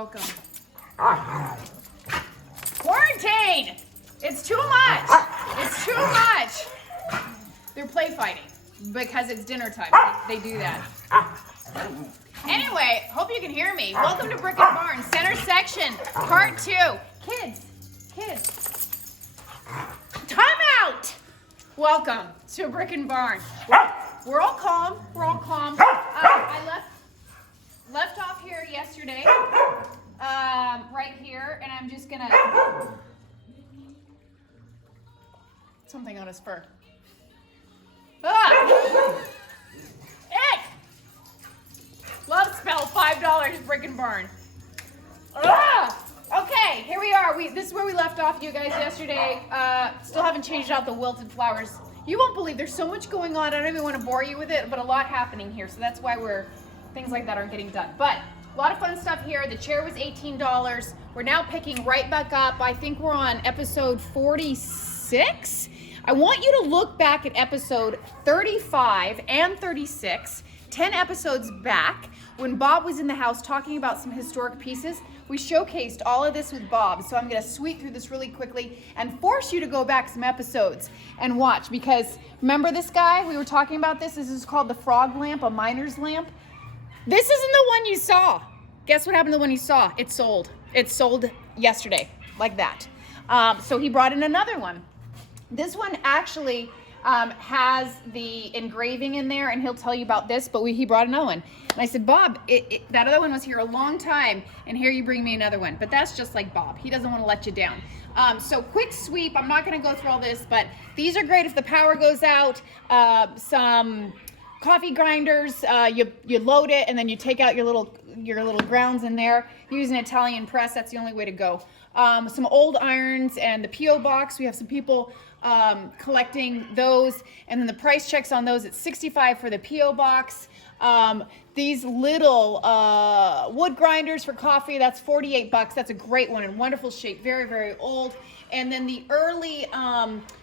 welcome. Quarantine! It's too much. It's too much. They're play fighting because it's dinner time. They do that. Anyway, hope you can hear me. Welcome to Brick and Barn, center section, part 2. Kids, time out. Welcome to Brick and Barn. We're all calm. I left off here yesterday, right here, and I'm just gonna something on his fur. Ick! Love spell $5 Brick and Barn. Okay, here we are. This is where we left off, you guys, yesterday. Still haven't changed out the wilted flowers. You won't believe there's so much going on. I don't even want to bore you with it, but a lot happening here. So that's why things like that aren't getting done. But a lot of fun stuff here. The chair was $18. We're now picking right back up. I think we're on episode 46. I want you to look back at episode 35 and 36, 10 episodes back, when Bob was in the house talking about some historic pieces. We showcased all of this with Bob, so I'm going to sweep through this really quickly and force you to go back some episodes and watch, because remember this guy? We were talking about this. This is called the frog lamp, a miner's lamp. This isn't the one you saw. Guess what happened to the one you saw? It sold. It sold yesterday, like that. So he brought in another one. This one actually has the engraving in there, and he'll tell you about this, but he brought another one. And I said, Bob, that other one was here a long time, and here you bring me another one. But that's just like Bob. He doesn't want to let you down. So quick sweep. I'm not going to go through all this, but these are great if the power goes out. Some coffee grinders, you load it, and then you take out your little grounds in there. Use an Italian press. That's the only way to go. Some old irons and the P.O. box. We have some people collecting those, and then the price checks on those at $65 for the P.O. box. These little wood grinders for coffee, that's $48. That's a great one in wonderful shape, very, very old. And then the early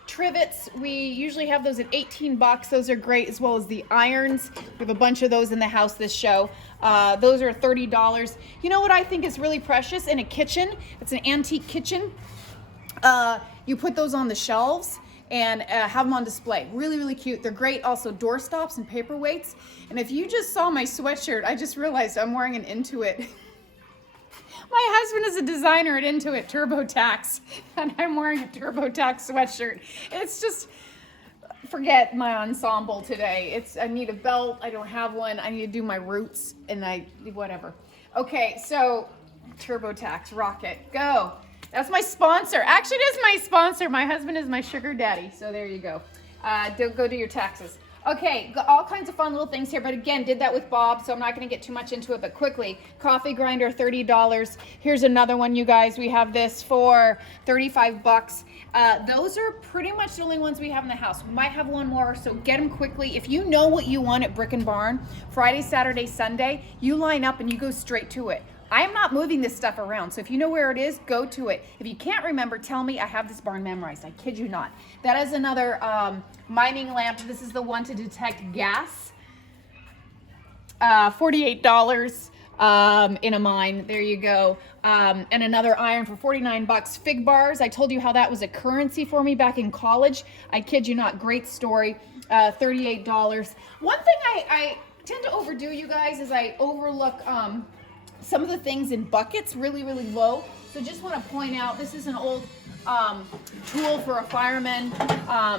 trivets, we usually have those at $18. Those are great, as well as the irons. We have a bunch of those in the house this show. Those are $30. You know what I think is really precious in a kitchen? It's an antique kitchen. You put those on the shelves and have them on display. Really, really cute. They're great. Also door stops and paperweights. And if you just saw my sweatshirt, I just realized I'm wearing an Intuit. My husband is a designer at Intuit TurboTax, and I'm wearing a TurboTax sweatshirt. It's just, forget my ensemble today. I need a belt. I don't have one. I need to do my roots, and whatever. Okay, so TurboTax, rocket, go. That's my sponsor. Actually, it is my sponsor. My husband is my sugar daddy. So there you go. Go do your taxes. Okay, all kinds of fun little things here. But again, did that with Bob, so I'm not going to get too much into it. But quickly, coffee grinder, $30. Here's another one, you guys. We have this for $35. Those are pretty much the only ones we have in the house. We might have one more, so get them quickly. If you know what you want at Brick and Barn, Friday, Saturday, Sunday, you line up and you go straight to it. I'm not moving this stuff around, so if you know where it is, go to it. If you can't remember, tell me. I have this barn memorized. I kid you not. That is another mining lamp. This is the one to detect gas. $48 in a mine. There you go. And another iron for $49. Fig bars. I told you how that was a currency for me back in college. I kid you not. Great story. $38. One thing I tend to overdo, you guys, is I overlook some of the things in buckets really, really low. So just want to point out, this is an old tool for a fireman,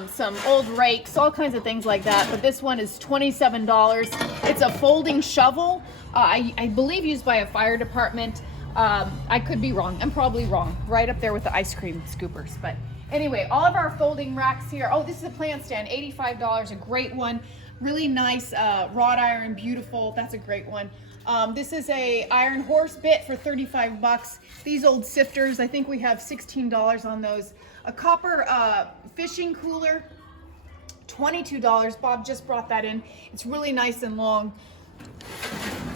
some old rakes, all kinds of things like that. But this one is $27. It's a folding shovel, I believe used by a fire department. I could be wrong. I'm probably wrong. Right up there with the ice cream scoopers. But anyway, all of our folding racks here. Oh, this is a plant stand, $85, a great one. Really nice wrought iron, beautiful. That's a great one. This is a iron horse bit for $35. These old sifters, I think we have $16 on those. A copper fishing cooler, $22. Bob just brought that in. It's really nice and long.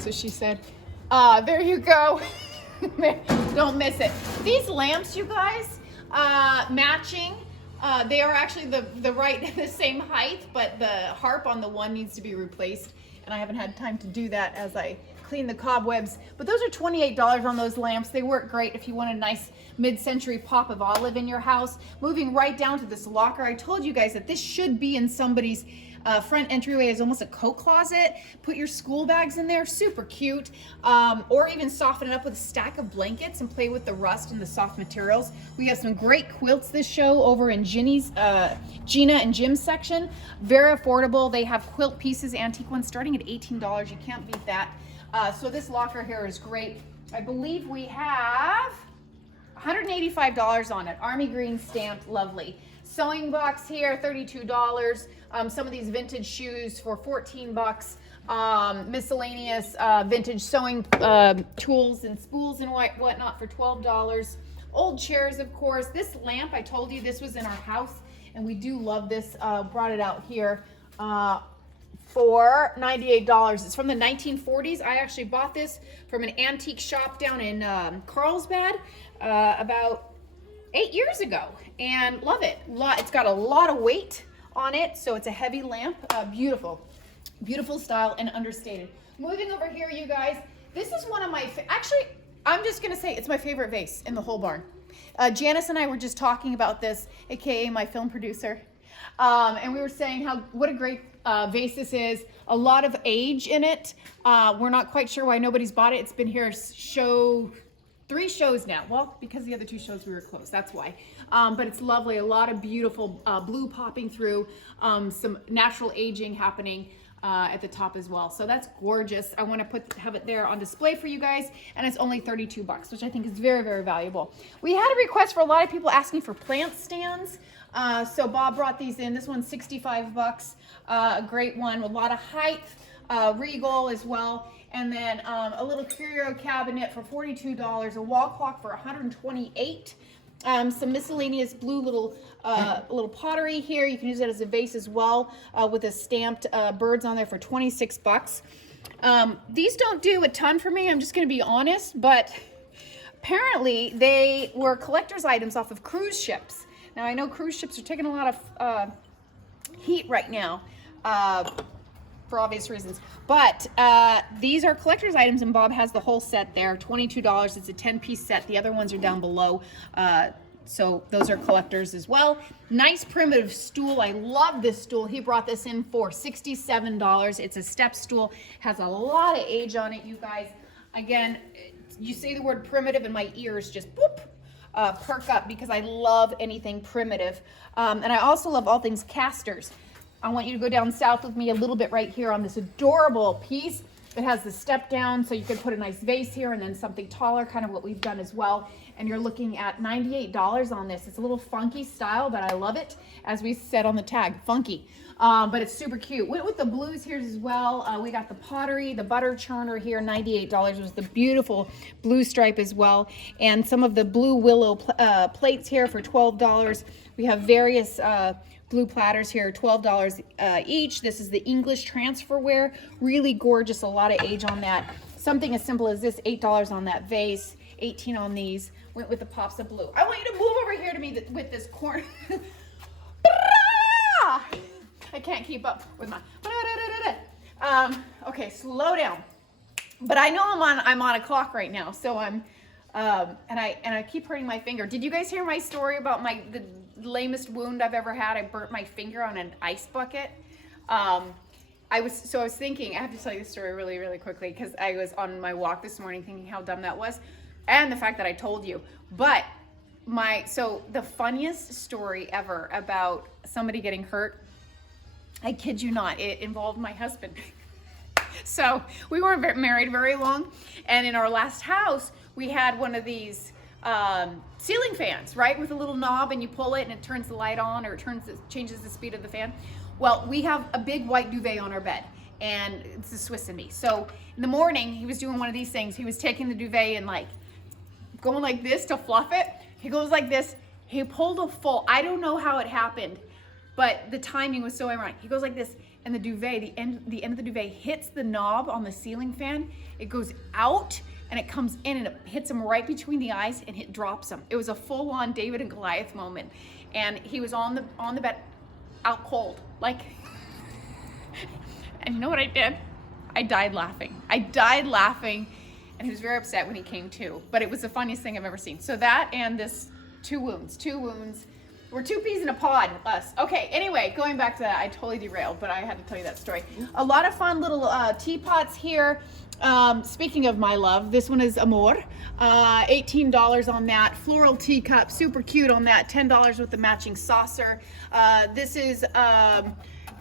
So she said, there you go. Don't miss it. These lamps, you guys, matching. They are actually the same height, but the harp on the one needs to be replaced. And I haven't had time to do that as I clean the cobwebs. But those are $28 on those lamps. They work great if you want a nice mid-century pop of olive in your house. Moving right down to this locker. I told you guys that this should be in somebody's front entryway as almost a coat closet. Put your school bags in there, super cute. Or even soften it up with a stack of blankets and play with the rust and the soft materials. We have some great quilts this show over in Gina and Jim's section. Very affordable. They have quilt pieces, antique ones, starting at $18. You can't beat that. So this locker here is great. I believe we have $185 on it. Army green stamped, lovely. Sewing box here, $32. Some of these vintage shoes for $14. Miscellaneous vintage sewing tools and spools and whatnot for $12. Old chairs, of course. This lamp, I told you this was in our house, and we do love this. Brought it out here for $98. It's from the 1940s. I actually bought this from an antique shop down in Carlsbad about 8 years ago, and love it. It's got a lot of weight on it, so it's a heavy lamp. Beautiful style and understated. Moving over here, you guys, this is one of my actually, I'm just gonna say it's my favorite vase in the whole barn. Janice and I were just talking about this, aka my film producer, and we were saying what a great vase this is. A lot of age in it. We're not quite sure why nobody's bought it. It's been here 3 shows now. Well, because the other 2 shows we were closed, that's why. But it's lovely. A lot of beautiful blue popping through, some natural aging happening at the top as well. So that's gorgeous. I want to have it there on display for you guys, and it's only $32, which I think is very, very valuable. We had a request for a lot of people asking for plant stands. So Bob brought these in. This one's $65, a great one with a lot of height, regal as well. And then a little curio cabinet for $42, a wall clock for $128. Some miscellaneous blue little pottery here. You can use it as a vase as well, with a stamped birds on there for $26. These don't do a ton for me, I'm just gonna be honest, but apparently they were collector's items off of cruise ships. Now I know cruise ships are taking a lot of heat right now, for obvious reasons, but these are collector's items, and Bob has the whole set there, $22. It's a 10-piece set. The other ones are down below, so those are collectors as well. Nice primitive stool. I love this stool. He brought this in for $67. It's a step stool, has a lot of age on it, you guys. Again, you say the word primitive and my ears just boop, perk up, because I love anything primitive, and I also love all things casters. I want you to go down south with me a little bit right here on this adorable piece. It has the step down, so you could put a nice vase here and then something taller, kind of what we've done as well. And you're looking at $98 on this. It's a little funky style, but I love it. As we said on the tag, funky. But it's super cute. Went with the blues here as well. We got the pottery, the butter churner here, $98 was the beautiful blue stripe as well. And some of the blue willow plates here for $12. We have various blue platters here, $12 each. This is the English transferware, really gorgeous, a lot of age on that. Something as simple as this, $8 on that vase, $18 on these. Went with the pops of blue. I want you to move over here to me with this corn. I can't keep up with my, okay, slow down. But I know I'm on a clock right now, so I'm, and I keep hurting my finger. Did you guys hear my story about the lamest wound I've ever had? I burnt my finger on an ice bucket. I was thinking, I have to tell you this story really, really quickly, because I was on my walk this morning thinking how dumb that was, and the fact that I told you. But the funniest story ever about somebody getting hurt, I kid you not, it involved my husband. So we weren't married very long, and in our last house, we had one of these ceiling fans, right, with a little knob, and you pull it and it turns the light on, or changes the speed of the fan. Well, we have a big white duvet on our bed, and it's the Swiss in me. So in the morning, he was doing one of these things. He was taking the duvet and like going like this to fluff it. He goes like this. He pulled a full, I don't know how it happened, but the timing was so ironic. He goes like this, and the duvet, the end of the duvet hits the knob on the ceiling fan. It goes out, and it comes in, and it hits him right between the eyes, and it drops him. It was a full-on David and Goliath moment, and he was on the bed, out cold, like. And you know what I did? I died laughing. I died laughing, and he was very upset when he came to, but it was the funniest thing I've ever seen. So that and this, two wounds. We're two peas in a pod, us. Okay, anyway, going back to that, I totally derailed, but I had to tell you that story. A lot of fun little teapots here. Speaking of my love, this one is Amor. $18 on that. Floral teacup, super cute on that. $10 with the matching saucer. This is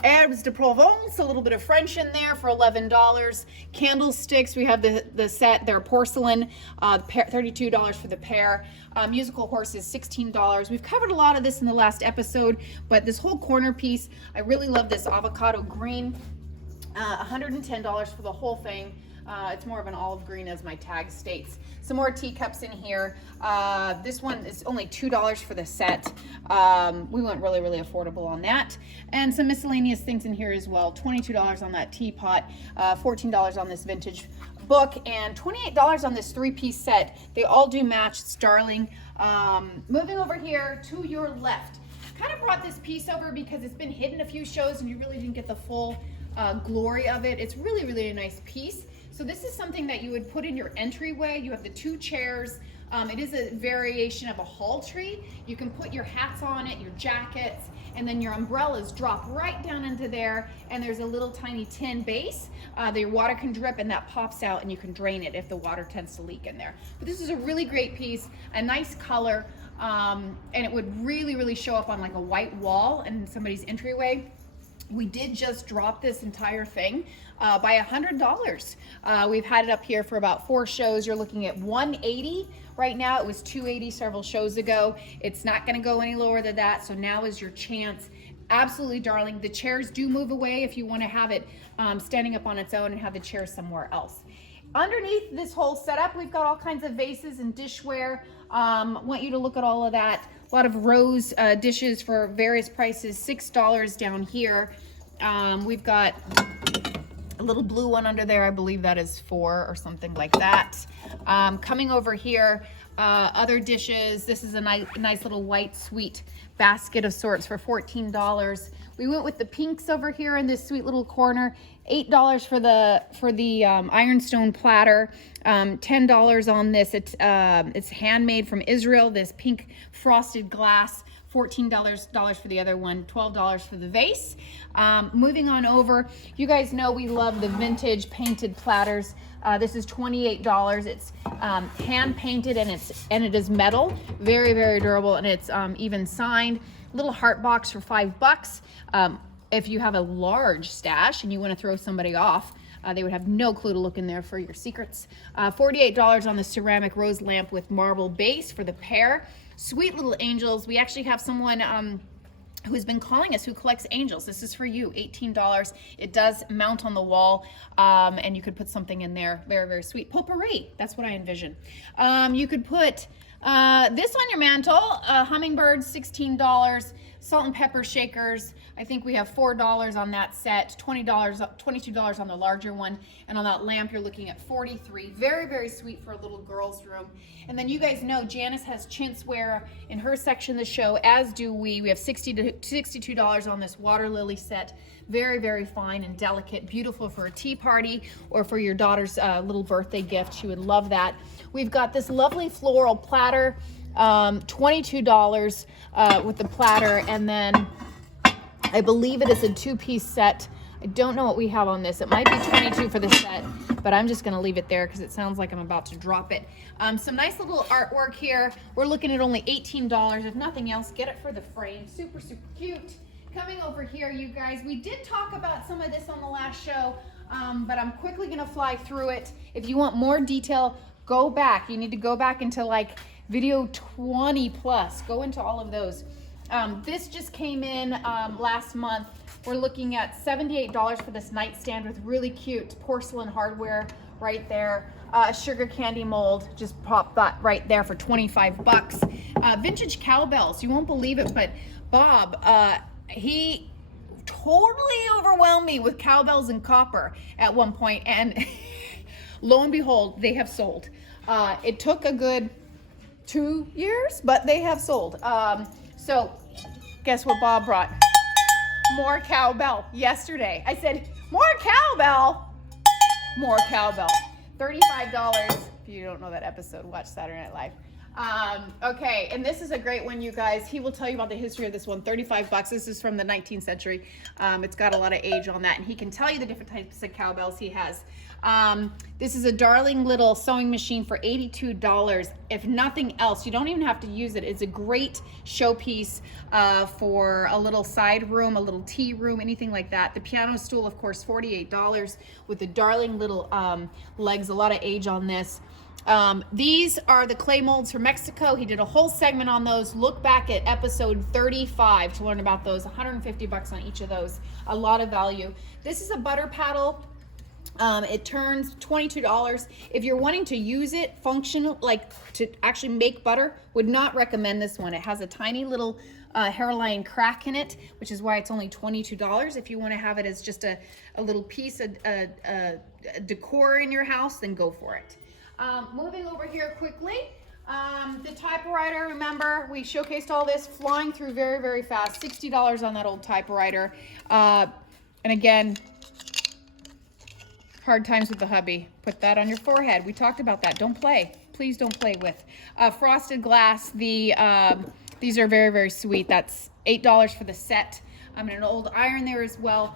Herbes de Provence, a little bit of French in there for $11. Candlesticks, we have the set, they're porcelain, $32 for the pair. Musical horses, $16. We've covered a lot of this in the last episode, but this whole corner piece, I really love this avocado green. $110 for the whole thing. It's more of an olive green as my tag states. Some more teacups in here. This one is only $2 for the set. We went really, really affordable on that. And some miscellaneous things in here as well. $22 on that teapot, $14 on this vintage book, and $28 on this three-piece set. They all do match. It's darling. Moving over here to your left. Kind of brought this piece over because it's been hidden a few shows and you really didn't get the full glory of it. It's really, really a nice piece. So this is something that you would put in your entryway. You have the two chairs. It is a variation of a hall tree. You can put your hats on it, your jackets, and then your umbrellas drop right down into there, and there's a little tiny tin base that your water can drip, and that pops out and you can drain it if the water tends to leak in there. But this is a really great piece, a nice color, and it would really, really show up on like a white wall in somebody's entryway. We did just drop this entire thing by $100. We've had it up here for about 4 shows. You're looking at $180 right now. It was $280 several shows ago. It's not going to go any lower than that. So now is your chance. Absolutely darling. The chairs do move away if you want to have it standing up on its own and have the chairs somewhere else. Underneath this whole setup, we've got all kinds of vases and dishware. Want you to look at all of that. A lot of rose dishes for various prices. $6 down here. We've got a little blue one under there. I believe that is $4 or something like that. Coming over here, other dishes. This is a nice little white sweet basket of sorts for $14. We went with the pinks over here in this sweet little corner. $8 for the ironstone platter. $10 on this. It's handmade from Israel. This pink frosted glass. $14 for the other one, $12 for the vase. Moving on over, you guys know we love the vintage painted platters. This is $28. It's hand painted and it is metal, very, very durable, and it's even signed. Little heart box for $5. If you have a large stash and you want to throw somebody off, they would have no clue to look in there for your secrets. $48 on the ceramic rose lamp with marble base for the pair. Sweet little angels. We actually have someone who's been calling us who collects angels. This is for you, $18. It does mount on the wall, and you could put something in there. Very, very sweet. Potpourri, that's what I envision. You could put this on your mantle. Hummingbirds, $16. Salt and pepper shakers. I think we have $4 on that set, $22 on the larger one, and on that lamp you're looking at $43. Very, very sweet for a little girl's room. And then you guys know Janice has chintzware in her section of the show, as do we. We have $60 to $62 on this water lily set. Very, very fine and delicate, beautiful for a tea party or for your daughter's little birthday gift. She would love that. We've got this lovely floral platter, $22 with the platter, and then I believe it is a 2-piece set. I don't know what we have on this. It might be $22 for the set, but I'm just going to leave it there because it sounds like I'm about to drop it. Some nice little artwork here. We're looking at only $18. If nothing else, get it for the frame. Super, super cute. Coming over here, you guys, we did talk about some of this on the last show, but I'm quickly going to fly through it. If you want more detail, go back. You need to go back into like video 20 plus. Go into all of those. This just came in last month. We're looking at $78 for this nightstand with really cute porcelain hardware right there. Sugar candy mold, just pop that right there for $25. Vintage cowbells, you won't believe it, but Bob, he totally overwhelmed me with cowbells and copper at one point, and lo and behold, they have sold. It took a good 2 years, but they have sold. So guess what Bob brought? More cowbell yesterday. I said, more cowbell? More cowbell. $35. If you don't know that episode, watch Saturday Night Live. Okay, and this is a great one, you guys. He will tell you about the history of this one. 35 bucks. This is from the 19th century. It's got a lot of age on that, and he can tell you the different types of cowbells he has. This is a darling little sewing machine for $82. If nothing else, you don't even have to use it. It's a great showpiece for a little side room, a little tea room, anything like that. The piano stool, of course, $48 with the darling little legs. A lot of age on this. These are the clay molds from Mexico. He did a whole segment on those. Look back at episode 35 to learn about those. 150 bucks on each of those. A lot of value. This is a butter paddle. It turns $22. If you're wanting to use it functional, like to actually make butter, would not recommend this one. It has a tiny little hairline crack in it, which is why it's only $22. If you want to have it as just a little piece of decor in your house, then go for it. Moving over here quickly, the typewriter, remember, we showcased all this, flying through very, very fast. $60 on that old typewriter. And again, hard times with the hubby. Put that on your forehead. We talked about that. Don't play. Please don't play with. Frosted glass, these are very, very sweet. That's $8 for the set. And an old iron there as well.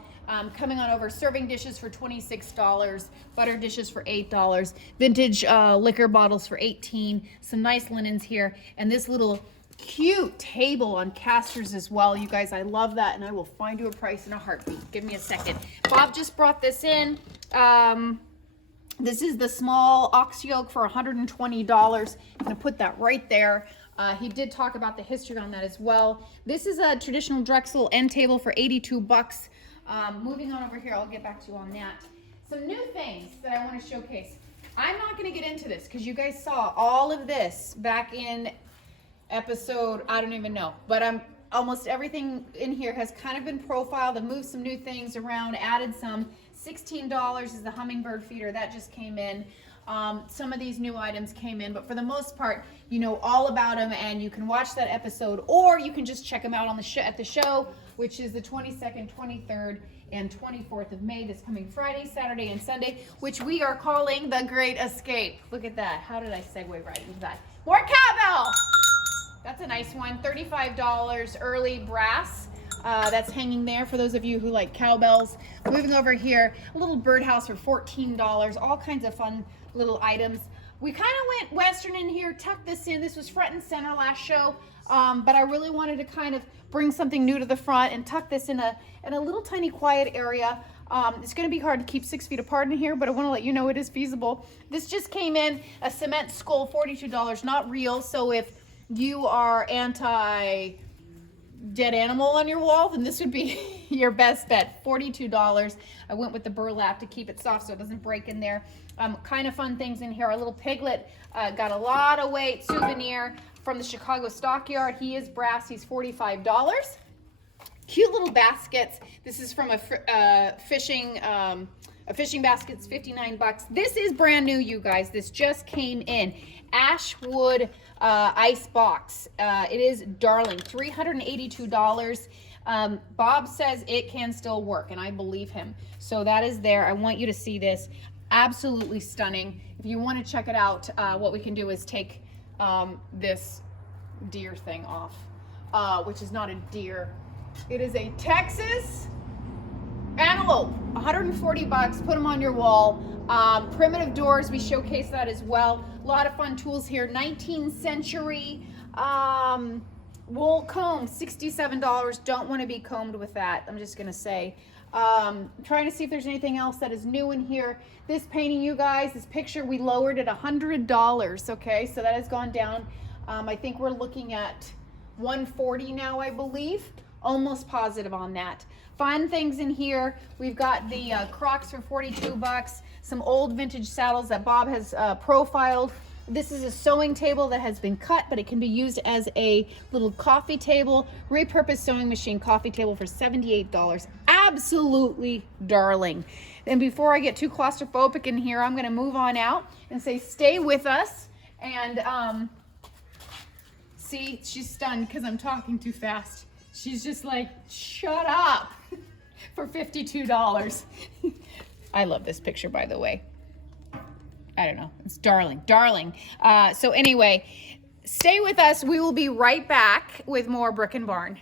Coming on over, serving dishes for $26, butter dishes for $8, vintage liquor bottles for $18, some nice linens here, and this little cute table on casters as well. You guys, I love that, and I will find you a price in a heartbeat. Give me a second. Bob just brought this in. This is the small ox yoke for $120. I'm gonna put that right there. He did talk about the history on that as well. This is a traditional Drexel end table for 82 bucks. Moving on over here, I'll get back to you on that. Some new things that I want to showcase. I'm not going to get into this because you guys saw all of this back in episode, I don't even know, but almost everything in here has kind of been profiled. I've moved some new things around, added some. $16 is the hummingbird feeder that just came in. Some of these new items came in, but for the most part, you know all about them, and you can watch that episode, or you can just check them out on the at the show, which is the 22nd, 23rd, and 24th of May, this coming Friday, Saturday, and Sunday, which we are calling The Great Escape. Look at that. How did I segue right into that? More cowbell! That's a nice one. $35 early brass. That's hanging there for those of you who like cowbells. Moving over here, a little birdhouse for $14. All kinds of fun little items. We kind of went Western in here, tucked this in. This was front and center last show, but I really wanted to kind of bring something new to the front and tuck this in a little tiny quiet area. It's going to be hard to keep 6 feet apart in here, but I want to let you know it is feasible. This just came in, a cement skull, $42, not real. So if you are anti dead animal on your wall, then this would be your best bet. $42. I went with the burlap to keep it soft so it doesn't break in there. Kind of fun things in here. Our little piglet got a lot of weight, souvenir from the Chicago Stockyard. He is brass. He's $45. Cute little baskets. This is from a fishing basket's 59 bucks. This is brand new, you guys. This just came in. Ashwood icebox. It is darling. $382. Bob says it can still work, and I believe him. So that is there. I want you to see this. Absolutely stunning. If you want to check it out, what we can do is take this deer thing off, which is not a deer. It is a Texas antelope. 140 bucks. Put them on your wall. Primitive doors, we showcase that as well. A lot of fun tools here. 19th century wool comb, $67. Don't want to be combed with that, I'm just gonna say. Trying to see if there's anything else that is new in here. This painting, you guys, this picture, we lowered at $100. Okay, so that has gone down. I think we're looking at $140 now, I believe. Almost positive on that. Fun things in here. We've got the Crocs for 42 bucks. Some old vintage saddles that Bob has profiled. This is a sewing table that has been cut, but it can be used as a little coffee table. Repurposed sewing machine coffee table for $78. Absolutely darling. And before I get too claustrophobic in here, I'm going to move on out and say stay with us. And see, she's stunned because I'm talking too fast. She's just like, shut up, for $52. I love this picture, by the way. I don't know. It's darling, darling. So anyway, stay with us. We will be right back with more Brick and Barn.